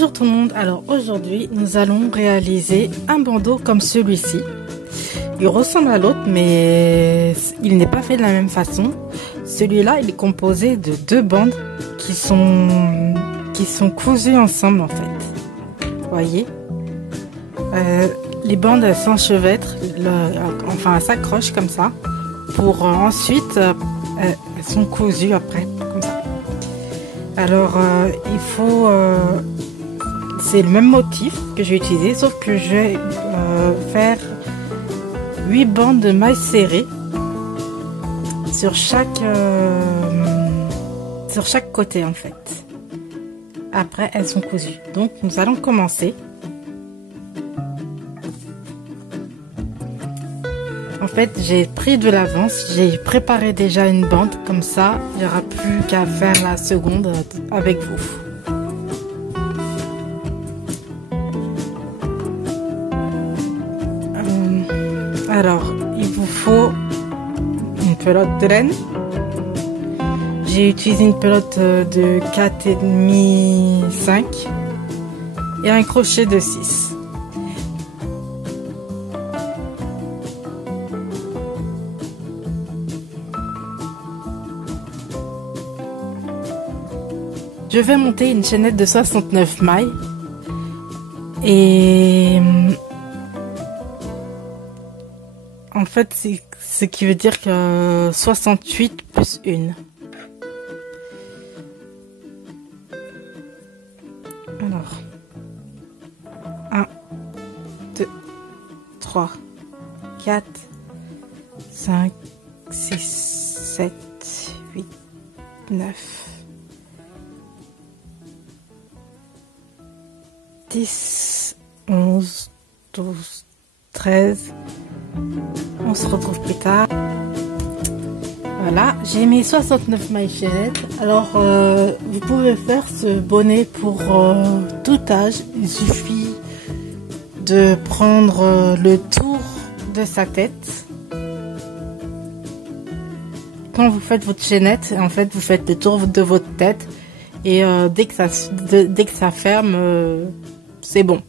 Bonjour tout le monde, alors aujourd'hui nous allons réaliser un bandeau comme celui-ci. Il ressemble à l'autre mais il n'est pas fait de la même façon. Celui-là il est composé de deux bandes qui sont cousues ensemble en fait. Vous voyez, les bandes elles s'enchevêtrent, enfin elles s'accrochent comme ça pour ensuite elles sont cousues après comme ça. Alors il faut c'est le même motif que je vais utiliser, sauf que je vais faire 8 bandes de mailles serrées sur chaque côté en fait. Après elles sont cousues. Donc nous allons commencer. En fait j'ai pris de l'avance, j'ai préparé déjà une bande, comme ça il n'y aura plus qu'à faire la seconde avec vous. Alors, il vous faut une pelote de laine. J'ai utilisé une pelote de 4,5, 5 et un crochet de 6. Je vais monter une chaînette de 69 mailles et en fait, c'est ce qui veut dire que 68 plus 1. Alors, 1, 2, 3, 4, 5, 6, 7, 8, 9, 10, 11, 12, 13... On se retrouve plus tard. Voilà, j'ai mis 69 mailles chaînettes. Alors, vous pouvez faire ce bonnet pour tout âge. Il suffit de prendre le tour de sa tête. Quand vous faites votre chaînette, en fait, vous faites le tour de votre tête. Et dès que ça ferme, c'est bon.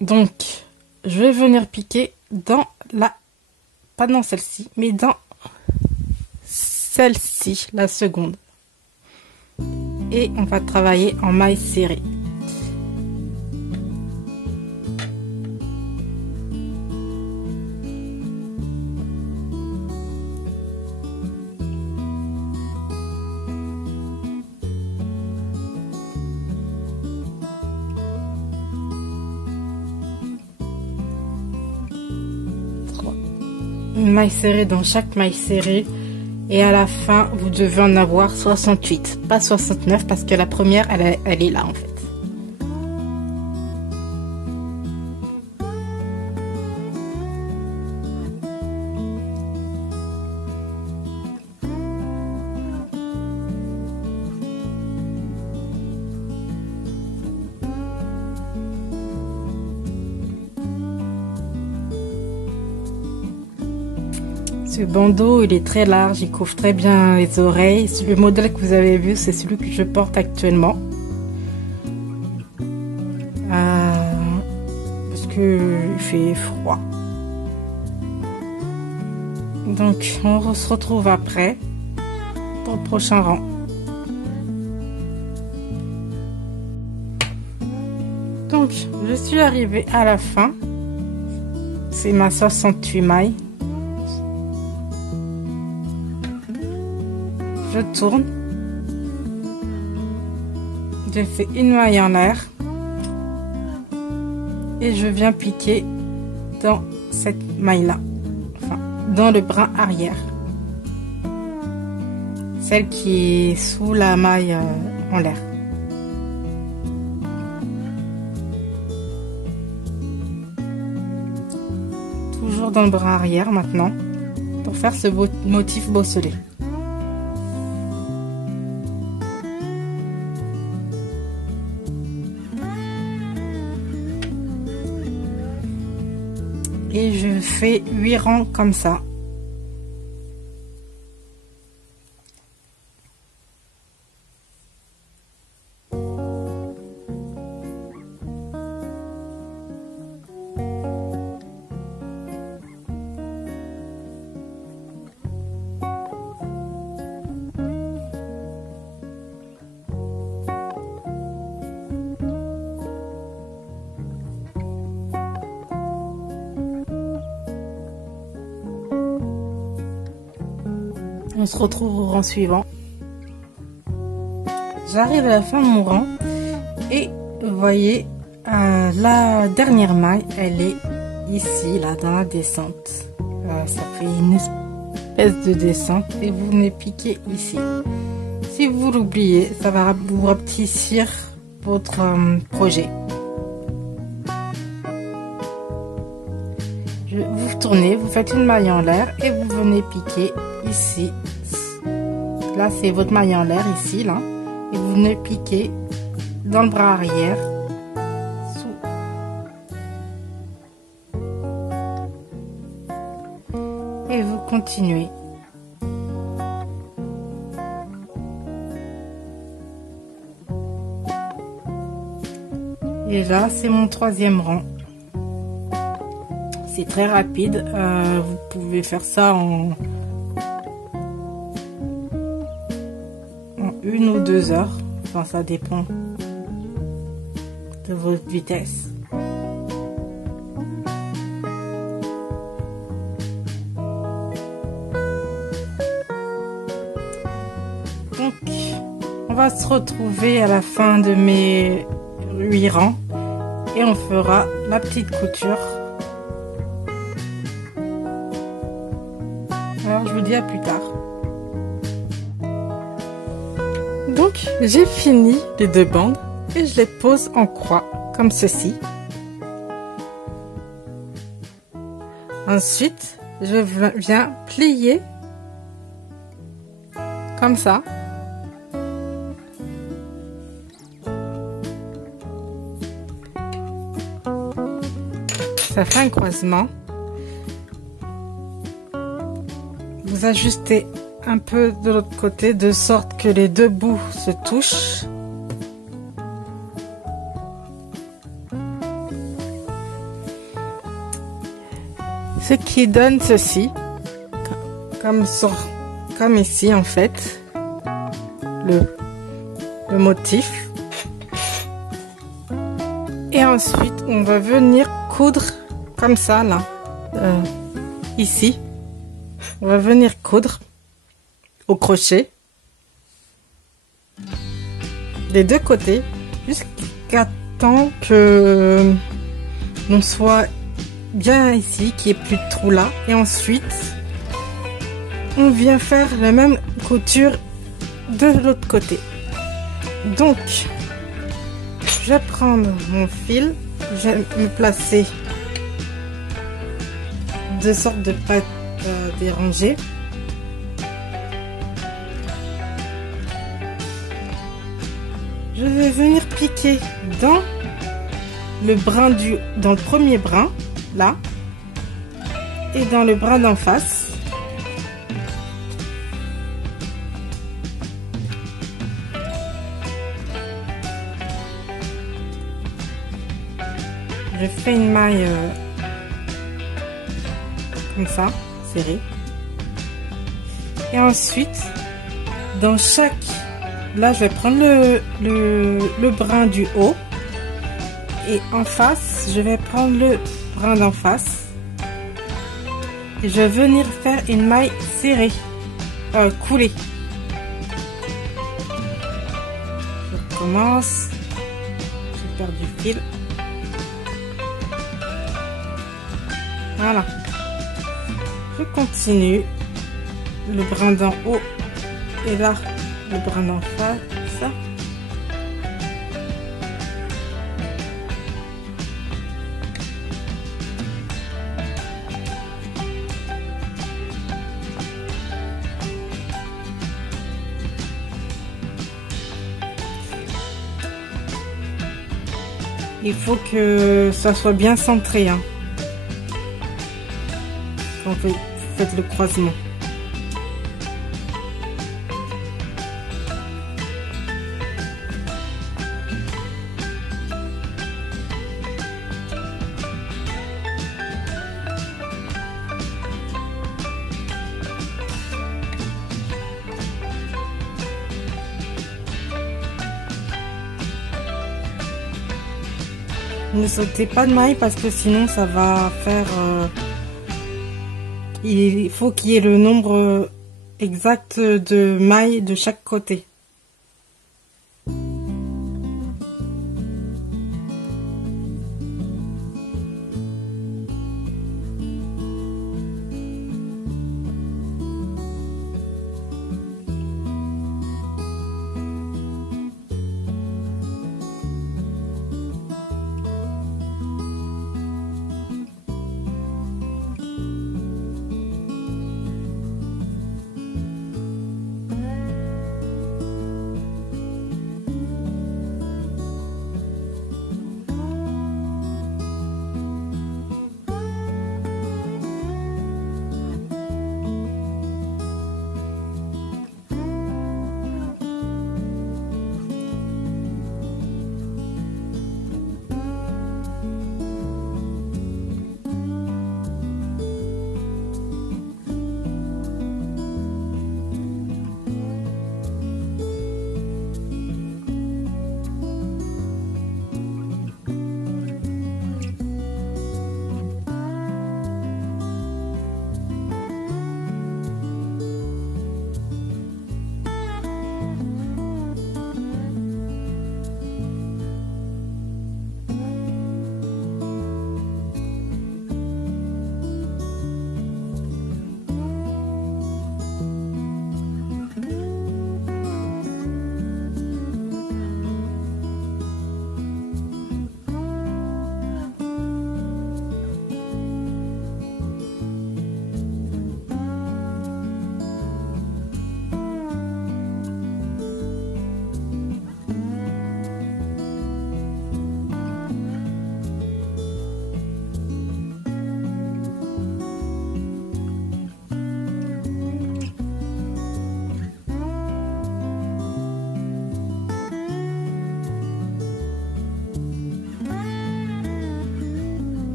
Donc, je vais venir piquer dans pas dans celle-ci, mais dans celle-ci, la seconde. Et on va travailler en mailles serrées. Une maille serrée dans chaque maille serrée et à la fin vous devez en avoir 68, pas 69 parce que la première elle est là en fait. Ce bandeau il est très large, il couvre très bien les oreilles. Le modèle que vous avez vu c'est celui que je porte actuellement parce que il fait froid. Donc on se retrouve après pour le prochain rang. Donc je suis arrivée à la fin, c'est ma 68 mailles. Je tourne, je fais une maille en l'air et je viens piquer dans cette maille là, enfin dans le brin arrière, celle qui est sous la maille en l'air. Toujours dans le brin arrière maintenant pour faire ce beau motif bosselé. Et je fais 8 rangs comme ça. On se retrouve au rang suivant. J'arrive à la fin de mon rang et vous voyez la dernière maille, elle est ici, là, dans la descente. Ça fait une espèce de descente et vous venez piquer ici. Si vous l'oubliez, ça va vous rapetissir votre projet. Vous tournez, vous faites une maille en l'air et vous venez piquer ici. Là, c'est votre maille en l'air ici, là. Et vous venez piquer dans le bras arrière. Et vous continuez. Et là, c'est mon troisième rang. C'est très rapide. Vous pouvez faire ça en 1 ou 2 heures. Enfin, ça dépend de votre vitesse. Donc, on va se retrouver à la fin de mes 8 rangs et on fera la petite couture. Alors, je vous dis à plus tard. Donc, j'ai fini les 2 bandes et je les pose en croix, comme ceci. Ensuite, je viens plier comme ça. Ça fait un croisement. Vous ajustez un peu de l'autre côté de sorte que les 2 bouts se touchent. Ce qui donne ceci, comme ici en fait, le motif. Et ensuite on va venir coudre comme ça là, ici. On va venir coudre au crochet des 2 côtés jusqu'à temps que l'on soit bien ici, qu'il n'y ait plus de trou là. Et ensuite, on vient faire la même couture de l'autre côté. Donc, je vais prendre mon fil, je vais me placer de sorte de pas déranger. Je vais venir piquer dans le premier brin là et dans le brin d'en face. Je fais une maille comme ça, serrée. Et ensuite, dans chaque... Là, je vais prendre le brin du haut. Et en face, je vais prendre le brin d'en face. Et je vais venir faire une maille serrée, coulée. Je recommence. J'ai perdu le fil. Voilà. Je continue. Le brin d'en haut. Et là, le brin d'en face. Ça. Il faut que ça soit bien centré, hein, quand vous faites le croisement. Ne sautez pas de maille parce que sinon ça va faire... il faut qu'il y ait le nombre exact de mailles de chaque côté.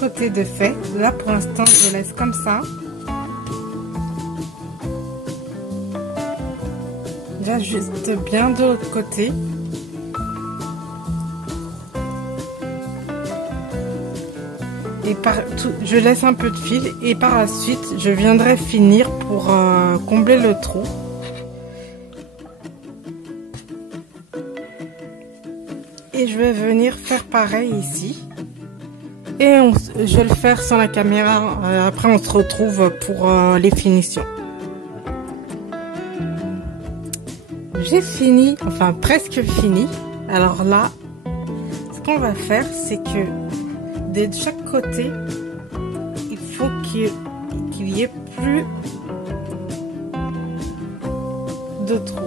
Côté de fait, là pour l'instant je laisse comme ça. J'ajuste bien de l'autre côté. Et je laisse un peu de fil et par la suite je viendrai finir pour combler le trou. Et je vais venir faire pareil ici. Et je vais le faire sans la caméra. Après, on se retrouve pour les finitions. J'ai fini, enfin presque fini. Alors là, ce qu'on va faire, c'est que de chaque côté, il faut qu'il y ait plus de trous.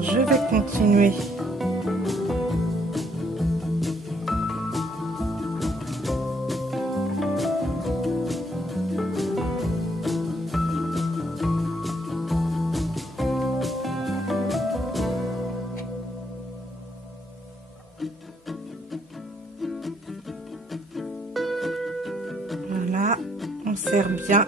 Je vais continuer. Voilà, on serre bien.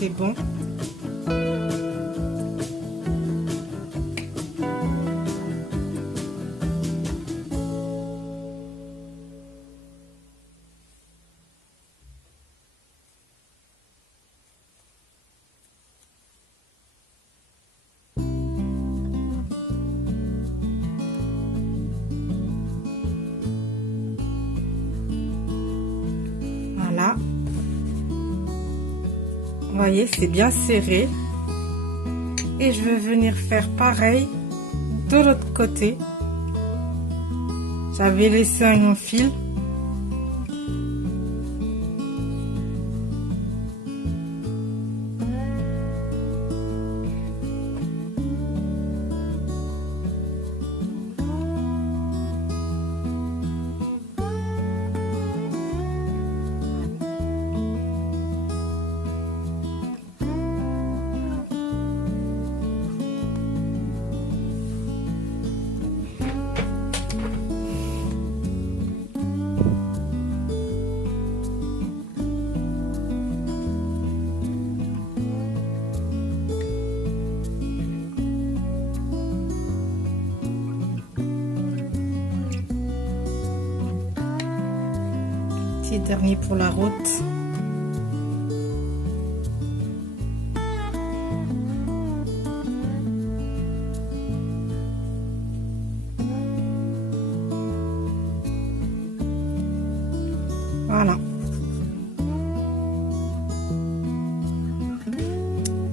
C'est bon. voyez, c'est bien serré. Et je vais venir faire pareil de l'autre côté. J'avais laissé un fil. Petit dernier pour la route. Voilà.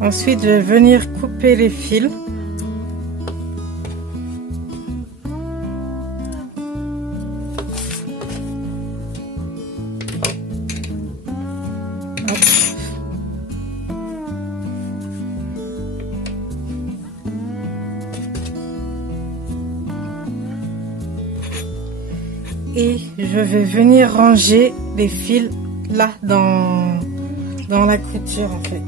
Ensuite, je vais venir couper les fils. Et je vais venir ranger les fils là dans la couture en fait.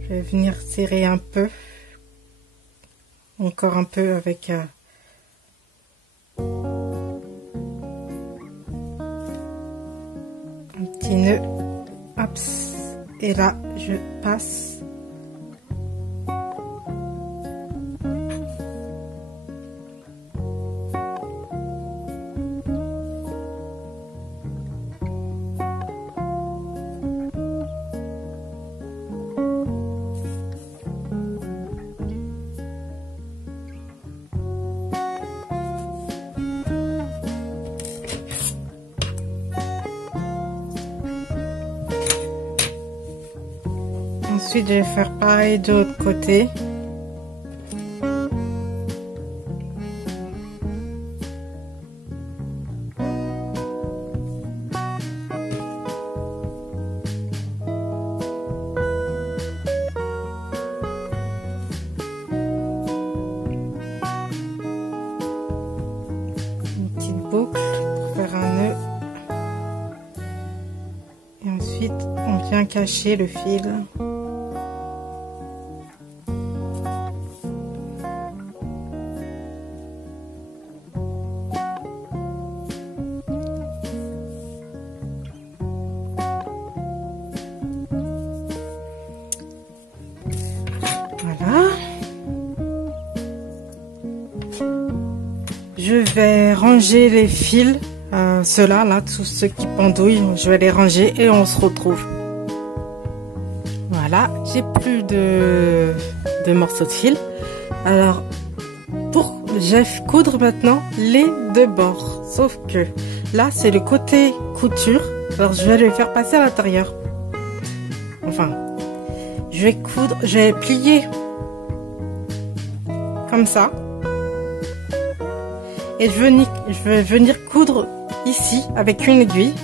Je vais venir serrer un peu, encore un peu avec petit nœud, hop, et là je passe. Ensuite, je vais faire pareil de l'autre côté. Une petite boucle pour faire un nœud. Et ensuite, on vient cacher le fil. Voilà. Je vais ranger les fils, ceux-là, là, tous ceux qui pendouillent, je vais les ranger et on se retrouve. Voilà, j'ai plus de morceaux de fil. Alors, je vais coudre maintenant les deux bords. Sauf que là, c'est le côté couture. Alors, je vais le faire passer à l'intérieur. Enfin, je vais coudre, je vais plier comme ça. Et je vais venir coudre ici avec une aiguille.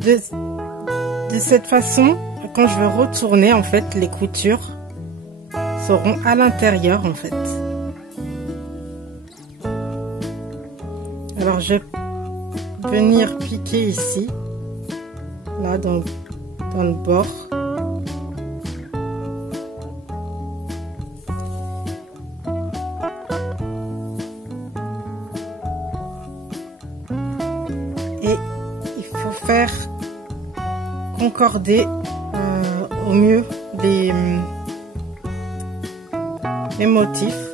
De cette façon, quand je vais retourner, en fait, les coutures seront à l'intérieur, en fait. Alors, je vais venir piquer ici, là, dans le bord. Et il faut faire concorder au mieux les motifs.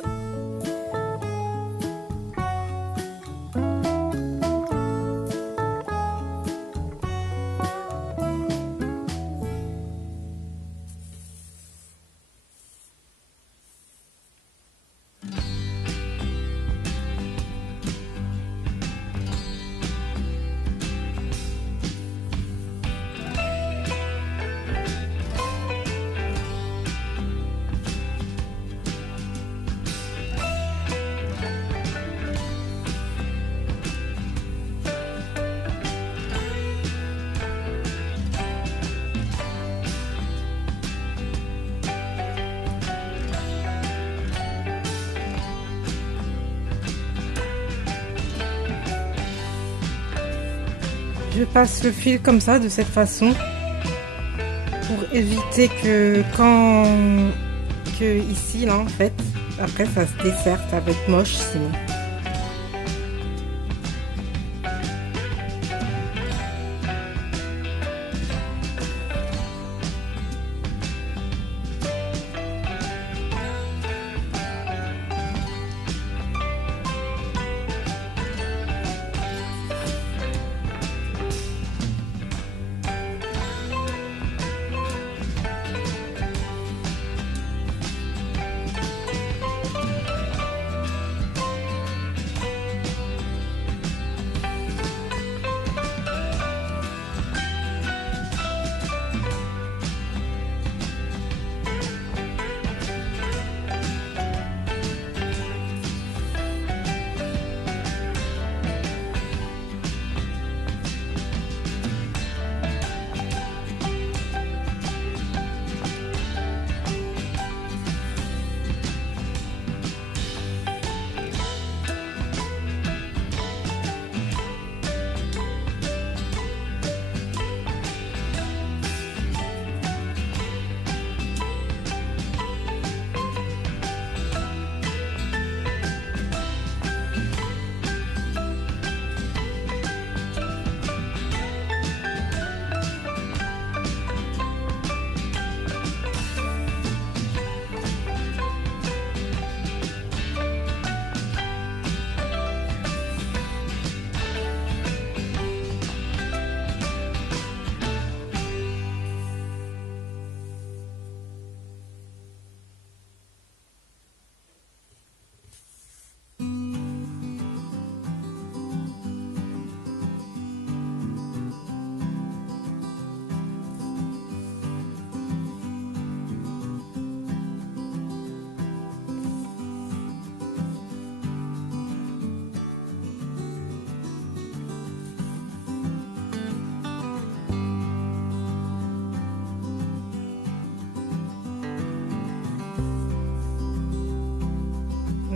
passe le fil comme ça, de cette façon, pour éviter que ici, là, en fait, après ça se dessert, ça va être moche sinon.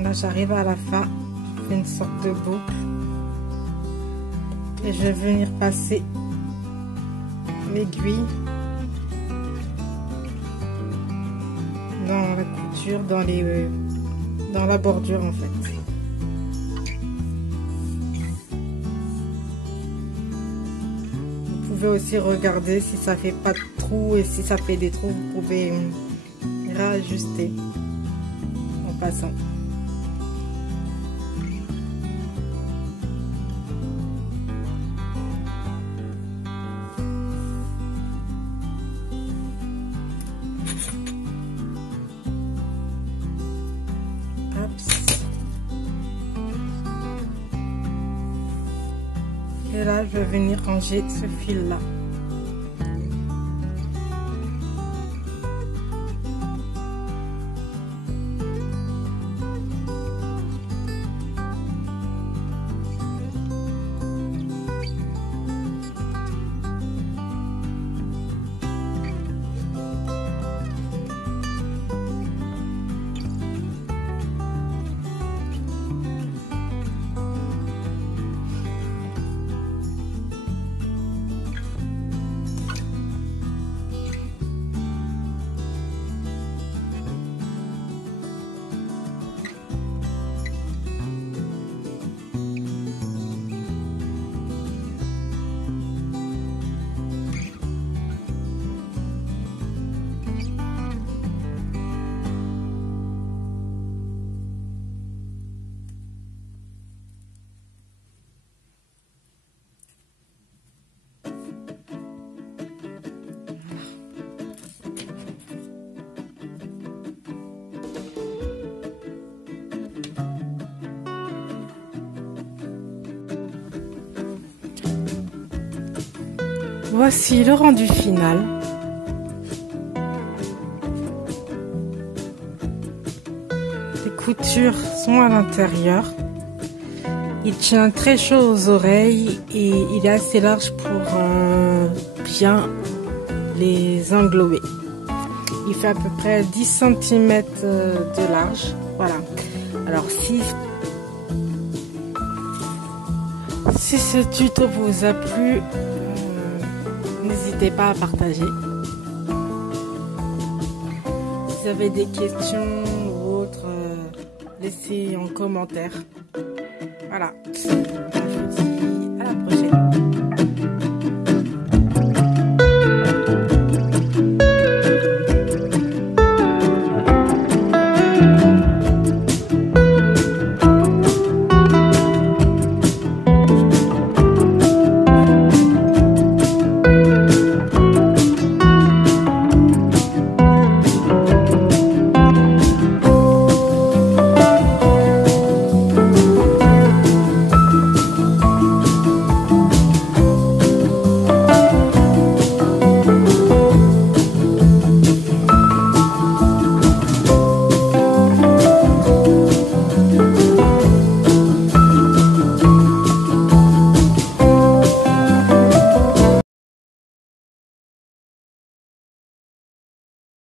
Là, j'arrive à la fin, je fais une sorte de boucle et je vais venir passer l'aiguille dans la couture, dans la bordure en fait. Vous pouvez aussi regarder si ça fait pas de trous, et si ça fait des trous, vous pouvez réajuster en passant. Et là, je vais venir ranger ce fil-là. Voici le rendu final. Les coutures sont à l'intérieur. Il tient très chaud aux oreilles et il est assez large pour bien les englober. Il fait à peu près 10 cm de large. Voilà. Alors si ce tuto vous a plu, n'hésitez pas à partager. Si vous avez des questions ou autres, laissez en commentaire. Voilà.